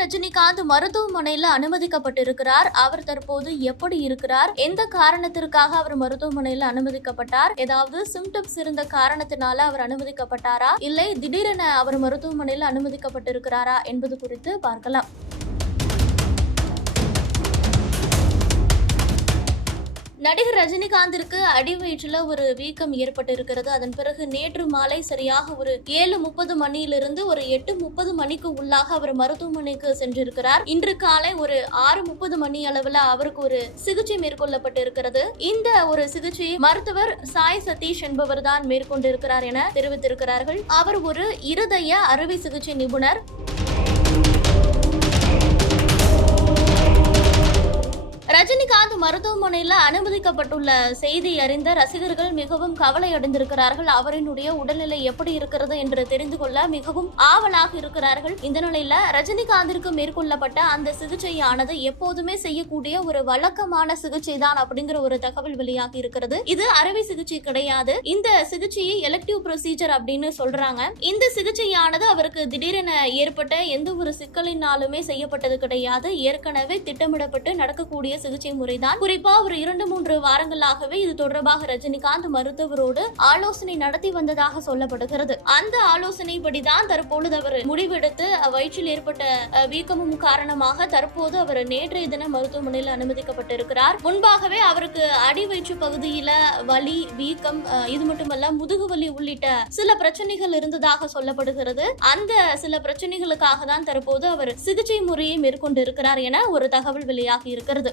ரஜினிகாந்த் மருத்துவமனையில் அனுமதிக்கப்பட்டிருக்கிறார். அவர் தற்போது எப்படி இருக்கிறார்? எந்த காரணத்திற்காக அவர் மருத்துவமனையில் அனுமதிக்கப்பட்டார்? ஏதாவது சிம்டம்ஸ் இருந்த காரணத்தினால அவர் அனுமதிக்கப்பட்டாரா? இல்லை திடீரென அவர் மருத்துவமனையில் அனுமதிக்கப்பட்டிருக்கிறாரா என்பது குறித்து பார்க்கலாம். நடிகர் ரஜினிகாந்திற்கு அடிவயிற்றில் ஒரு வீக்கம் ஏற்பட்டு இருக்கிறது அதன் பிறகு நேற்று மாலை சரியாக ஒரு ஏழு முப்பது மணியிலிருந்து ஒரு எட்டு முப்பது மணிக்கு உள்ளாக அவர் மருத்துவமனைக்கு சென்றிருக்கிறார். இன்று காலை ஒரு ஆறு முப்பது மணி அளவுல அவருக்கு ஒரு சிகிச்சை மேற்கொள்ளப்பட்டு இருக்கிறது இந்த ஒரு சிகிச்சையை மருத்துவர் சாய் சதீஷ் என்பவர் தான் மேற்கொண்டிருக்கிறார் என தெரிவித்திருக்கிறார்கள். அவர் ஒரு இருதய அறுவை சிகிச்சை நிபுணர். மருத்துவமனையில் அனுமதிக்கப்பட்டுள்ள செய்தி அறிந்த ரசிகர்கள் மிகவும் கவலை அடைந்திருக்கிறார்கள் அவரினுடைய உடல்நிலை எப்படி இருக்கிறது என்று தெரிந்து கொள்ள மிகவும் ஆவலாக இருக்கிறார்கள். இந்த நிலையில ரஜினிகாந்திற்கு மேற்கொள்ளப்பட்ட அந்த சிகிச்சையானது எப்போதுமே செய்யக்கூடிய ஒரு வழக்கமான சிகிச்சை தான் அப்படிங்கிற ஒரு தகவல் வெளியாகி இருக்கிறது. இது அறுவை சிகிச்சை கிடையாது. இந்த சிகிச்சையை எலக்டிவ் ப்ரொசீஜர் அப்படின்னு சொல்றாங்க. இந்த சிகிச்சையானது அவருக்கு திடீரென ஏற்பட்ட எந்த ஒரு சிக்கலினாலுமே செய்யப்பட்டது கிடையாது. ஏற்கனவே திட்டமிடப்பட்டு நடக்கக்கூடிய சிகிச்சை முறைதான். குறிப்பா ஒரு இரண்டு மூன்று வாரங்களாகவே இது தொடர்பாக ரஜினிகாந்த் மருத்துவரோடு ஆலோசனை நடத்தி வந்ததாக சொல்லப்படுகிறது. அந்த ஆலோசனைப்படிதான் தற்பொழுது அவர் முடிவெடுத்து வயிற்றில் ஏற்பட்ட வீக்கமும் காரணமாக தற்போது அவர் நேற்றைய தினம் மருத்துவமனையில் அனுமதிக்கப்பட்டிருக்கிறார். முன்பாகவே அவருக்கு அடி வயிற்று பகுதியில வலி வீக்கம் இது மட்டுமல்ல முதுகு வலி உள்ளிட்ட சில பிரச்சனைகள் இருந்ததாக சொல்லப்படுகிறது. அந்த சில பிரச்சனைகளுக்காக தான் தற்போது அவர் சிகிச்சை முறையை மேற்கொண்டிருக்கிறார் என ஒரு தகவல் வெளியாகி இருக்கிறது.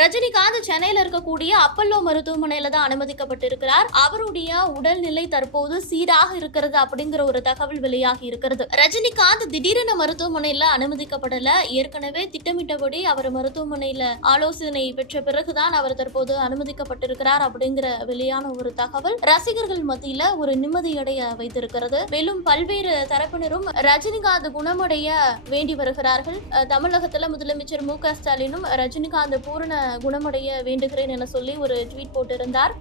ரஜினிகாந்த் சென்னையில இருக்கக்கூடிய அப்பல்லோ மருத்துவமனையில தான் அனுமதிக்கப்பட்டிருக்கிறார். அவருடைய உடல்நிலை தற்போது சீராக இருக்கிறது அப்படிங்கிற ஒரு தகவல் வெளியாகி இருக்கிறது. ரஜினிகாந்த் திடீரென மருத்துவமனையில அனுமதிக்கப்படல. ஏற்கனவே திட்டமிட்டபடி அவர் மருத்துவமனையில ஆலோசனை பெற்ற பிறகுதான் அவர் தற்போது அனுமதிக்கப்பட்டிருக்கிறார் அப்படிங்கிற வெளியான ஒரு தகவல் ரசிகர்கள் மத்தியில ஒரு நிம்மதியடைய வைத்திருக்கிறது. மேலும் பல்வேறு தரப்பினரும் ரஜினிகாந்த் குணமடைய வேண்டி வருகிறார்கள். தமிழகத்துல முதலமைச்சர் மு க ஸ்டாலினும் ரஜினிகாந்த் பூரண குணமடைய வேண்டுகிறேன் என சொல்லி ஒரு ட்வீட் போட்டிருந்தார்.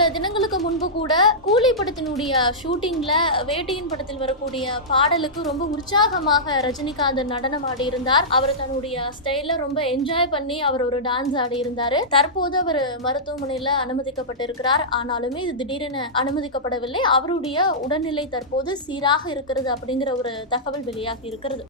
சில தினங்களுக்கு முன்பு கூட கூலி படத்தினுடைய ஷூட்டிங்ல வேட்டையின் படத்தில் வரக்கூடிய பாடலுக்கு ரொம்ப உற்சாகமாக ரஜினிகாந்த் நடனம் ஆடி இருந்தார். அவர் தன்னுடைய ஸ்டைல ரொம்ப என்ஜாய் பண்ணி அவர் ஒரு டான்ஸ் ஆடி இருந்தாரு. தற்போது அவர் மருத்துவமனையில அனுமதிக்கப்பட்டிருக்கிறார். ஆனாலுமே இது திடீரென அனுமதிக்கப்படவில்லை. அவருடைய உடல்நிலை தற்போது சீராக இருக்கிறது அப்படிங்கிற ஒரு தகவல் வெளியாகி இருக்கிறது.